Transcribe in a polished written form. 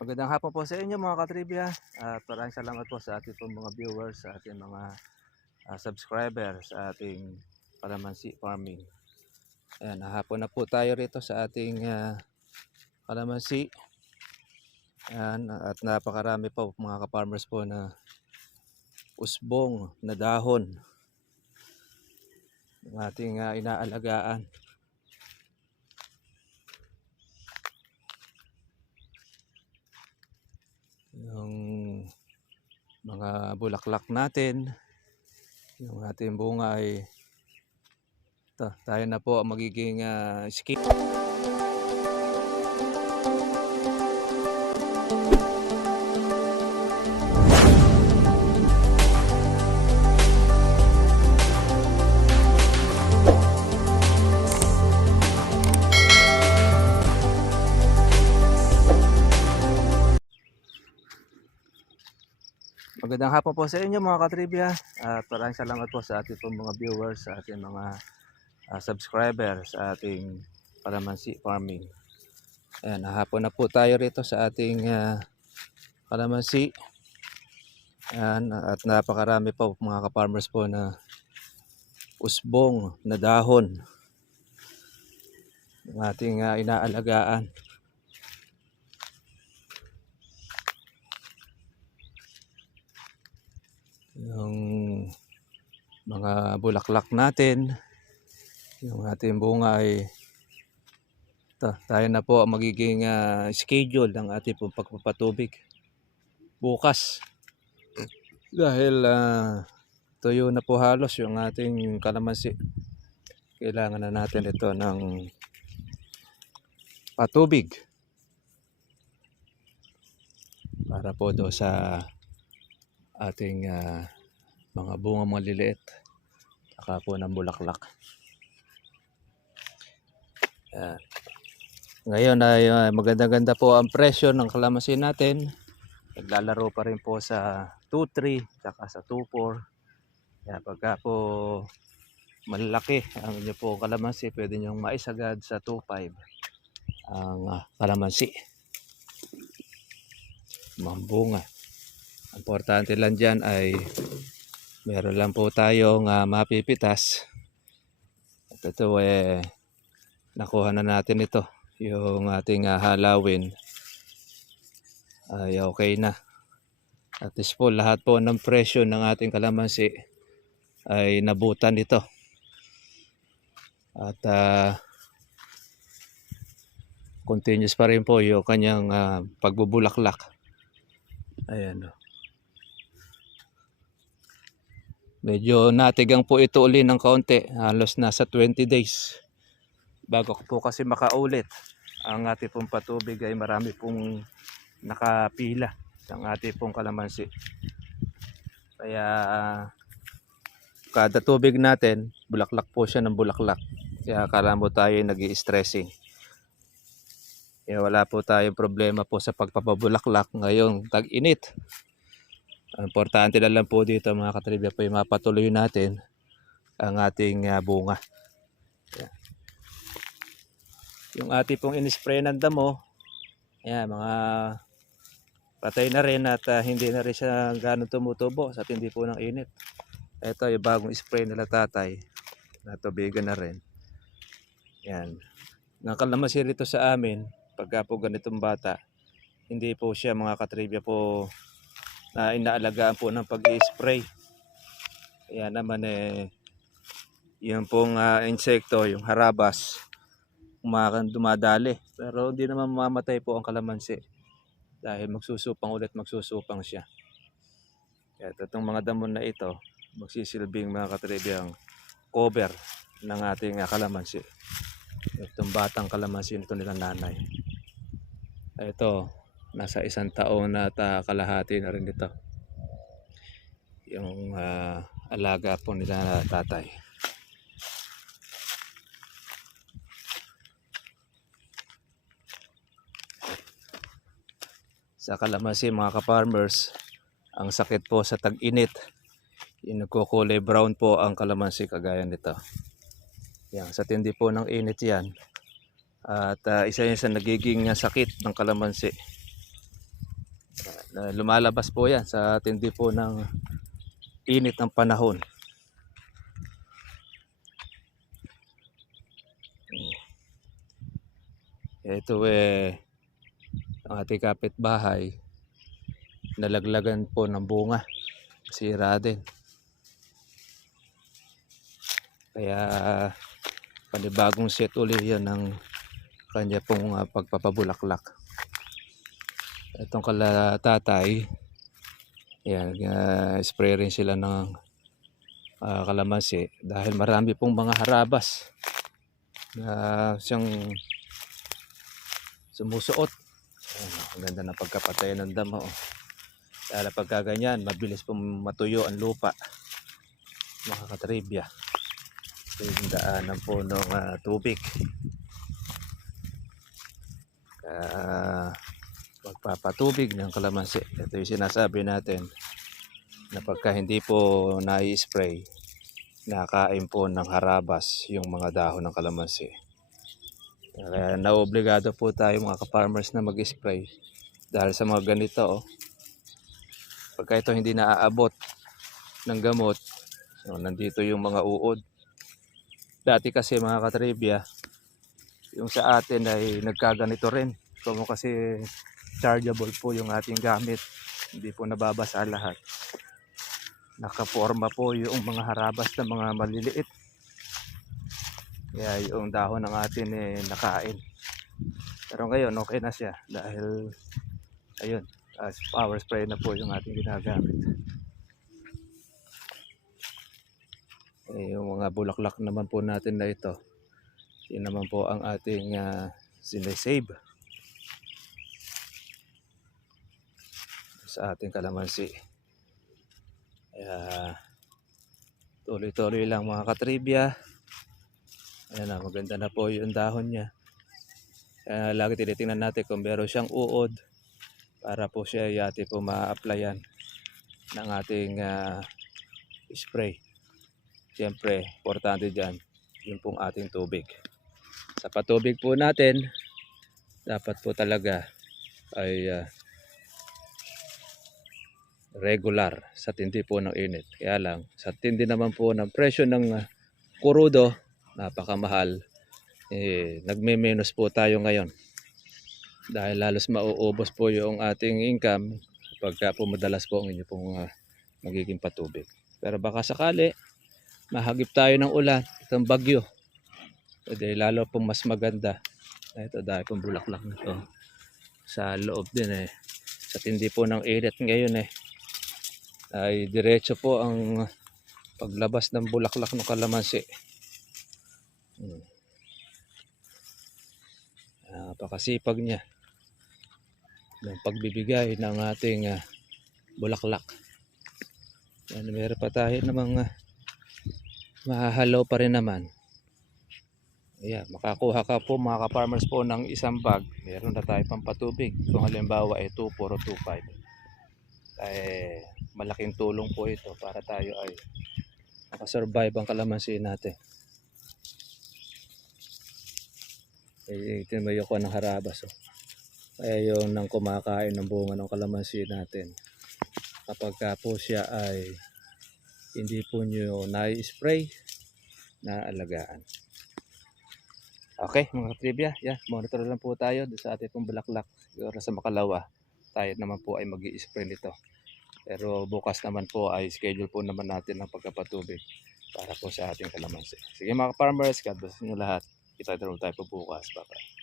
Magandang hapon po sa inyo mga katribya at maraming salamat po sa ating pong mga viewers, sa ating mga subscribers sa ating Kalamansi Farming. Ayan, hapon na po tayo rito sa ating kalamansi. Ayan, at napakarami po mga ka-farmers po na usbong na dahon ng ating inaalagaan. Yung mga bulaklak natin, yung ating bunga ay tayo na po ang magiging skip. Magandang hapon po sa inyo mga katribya at maraming salamat po sa ating pong mga viewers, sa ating mga subscribers sa ating Kalamansi Farming. Ayan, hapon na po tayo rito sa ating kalamansi. Ayan, at napakarami po mga ka-farmers po na usbong na dahon ng ating inaalagaan. Yung mga bulaklak natin, yung ating bunga ay tayo na po ang magiging schedule ng ating pong pagpapatubig bukas. Dahil tuyo na po halos yung ating kalamansi. Kailangan na natin ito ng patubig para po do sa ating mga bunga maliliit saka po ng bulaklak. Ngayon ay maganda-ganda po ang presyo ng kalamansi natin. Naglalaro pa rin po sa 2.3 saka sa 2.4. Kaya pagka po malaki ang inyo po kalamansi, pwede nyo maisagad sa 2.5 ang kalamansi. Mambunga. Importante lang dyan ay meron lang po tayong mapipitas. At ito nakuha na natin ito. Yung ating halawin ay okay na. At least po lahat po ng presyo ng ating kalamansi ay nabutan ito. At continuous pa rin po yung kanyang pagbubulaklak. Ayan. Medyo natigang po ito uli ng kaunti. Halos nasa 20 days. Bago po kasi makaulit. Ang ating pong patubig ay marami pong nakapila ng ating pong kalamansi. Kaya kada tubig natin, bulaklak po siya ng bulaklak. Kaya akala mo tayo nag-i-stressing. Kaya wala po tayong problema po sa pagpapabulaklak ngayong tag-init. Importante na lang po dito mga katribya po yung mapatuloy natin ang ating bunga. Yan. Yung ating pong in-spray ng damo, yan, mga patay na rin at hindi na rin siya gano'ng tumutubo sa tindi po ng init. Ito yung bagong spray nila tatay, natubigan na rin. Yan. Ng kalamansi rito sa amin, pagka po ganitong bata, hindi po siya mga katribya po na inaalagaan po ng pag-i-spray. Kaya naman yung pong insekto, yung harabas, dumadali. Pero hindi naman mamamatay po ang kalamansi dahil magsusupang siya. Kaya itong mga damo na ito, magsisilbing mga katribyang cover ng ating kalamansi. Itong batang kalamansi nito nila nanay. Ito, nasa 1 taon na kalahati na rin ito. Yung alaga po nila tatay. Sa kalamansi mga ka-farmers, ang sakit po sa tag-init, yung nagkukulay brown po ang kalamansi kagaya nito. Yan, sa tindi po ng init yan. At isa yun sa nagiging sakit ng kalamansi. Lumalabas po yan sa tindi po ng init ng panahon. Ito ang ating kapitbahay, nalaglagan po ng bunga, sira din. Kaya panibagong set ulit yan ng kanya pong pagpapabulaklak. Itong kalatatay, yan, spray rin sila ng kalamansi dahil marami pong mga harabas na siyang sumusuot. Ayan, ang ganda ng pagkapatay ng damo. Dahil pagka ganyan, mabilis pong matuyo ang lupa, mga katribya. Ito yung daanan po ng tubig. Magpapatubig ng kalamansi. Ito yung sinasabi natin na pagka hindi po nai-spray, nakain po ng harabas yung mga dahon ng kalamansi. Kaya naobligado po tayo mga ka-farmers na mag-spray dahil sa mga ganito. Pagka ito hindi naaabot ng gamot, so nandito yung mga uod. Dati kasi mga katribya, yung sa atin ay nagkaganito rin. Kung kasi chargeable po yung ating gamit, hindi po nababasa lahat. Nakaporma po yung mga harabas na mga maliliit. Kaya yung dahon ng atin nakain. Pero ngayon okay na siya dahil ayun, power spray na po yung ating ginagamit. Yung mga bulaklak naman po natin na ito, yun naman po ang ating sinesave sa ating kalamansi. Kaya tuloy-tuloy lang mga katribya. Ayan na, maganda na po yung dahon niya. Kaya lagi tinitingnan natin kung meron siyang uod para po siya yati po ma-applyan ng ating spray. Siyempre, importante dyan yung pong ating tubig. Sa patubig po natin, dapat po talaga ay regular sa tindi po ng init. Kaya lang, sa tindi naman po ng presyo ng kurudo, napakamahal, nagme-menos po tayo ngayon. Dahil halos mauubos po yung ating income pagka pumadalas po ang inyo pong magiging patubig. Pero baka sakali, mahagip tayo ng ulan, itong bagyo. Pwede lalo pong mas maganda. Ito dahil pong bulaklak nito. Sa loob din sa tindi po ng init ngayon ay diretso po ang paglabas ng bulaklak ng kalamansi. Napakasipag niya ng pagbibigay ng ating bulaklak. Yan, meron pa tayo namang mahahalaw pa rin naman. Ayan, makakuha ka po mga ka-farmers po ng isang bag. Meron na tayo pang patubig. Kung halimbawa ay 2.4 o 2.5. Malaking tulong po ito para tayo ay makasurvive ang kalamansi natin. Tinayo ko ng harabas. Kaya yung nang kumakain ng bunga ng kalamansi natin. Kapag po siya ay hindi po nyo na-spray, naalagaan. Okay mga trivia, monitor lang po tayo sa ating pong bulaklak. Siguro sa Makalawa, tayo naman po ay mag-i-spray nito. Pero bukas naman po ay schedule po naman natin ng pagkapatubig para po sa ating kalamansi. Sige mga farmers, God bless nyo lahat. Kita tayo po bukas. Bye bye.